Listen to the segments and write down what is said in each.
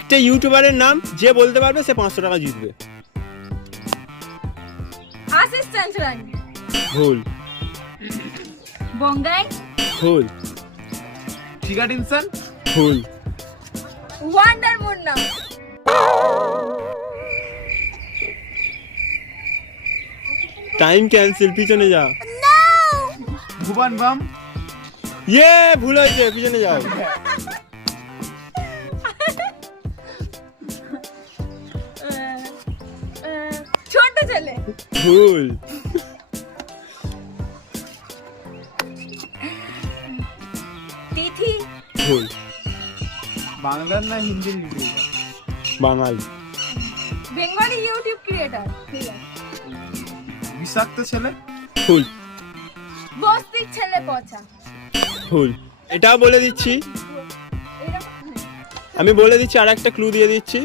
একটা ইউটিউবারের নাম যে বলতে পারবে সে 500 টাকা জিতবে। আশিস চাঞ্চলানি। ভুল। বঙ্গাই। ভুল। চিকাটিনসন। ভুল। ওয়ান্ডার মুন্না। টাইম ক্যান্সেল, পিছনে যা। ভুবন বাম। ইয়ে ভুল হয়েছে, পিছনে যাও। ছোট ছেলে। ভুল। তিথি। ভুল। বাংলার না হিন্দির ইউটিউবার? বাঙাল। Bengali YouTube creator. বিষাক্ত ছেলে। ভুল। বস্তির ছেলে পচা। ভুল। এটাও বলে দিচ্ছি, আমি বলে দিচ্ছি, আর একটা ক্লু দিয়ে দিচ্ছি।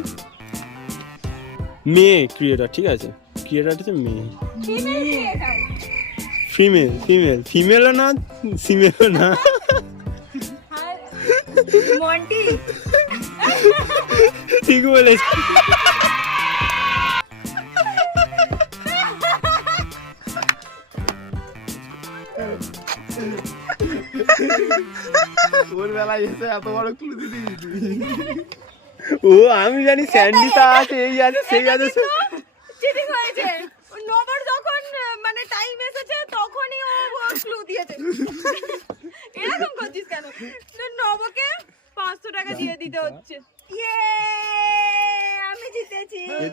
মেয়ে ক্রিয়েটর, ঠিক আছে? ক্রিয়েটর হচ্ছে মেয়ে। Female creator. ফিমেল। ফিমেল। ফিমেলও না, সিমেলও না। মন্টি। ঠিক বলেছ। ওর বেলায় এসে এত বড় ক্লু দিতে ও আমি জানি স্যান্ডিটা আছে, এই আছে, সেই আছে। চিটিং হয়েছে।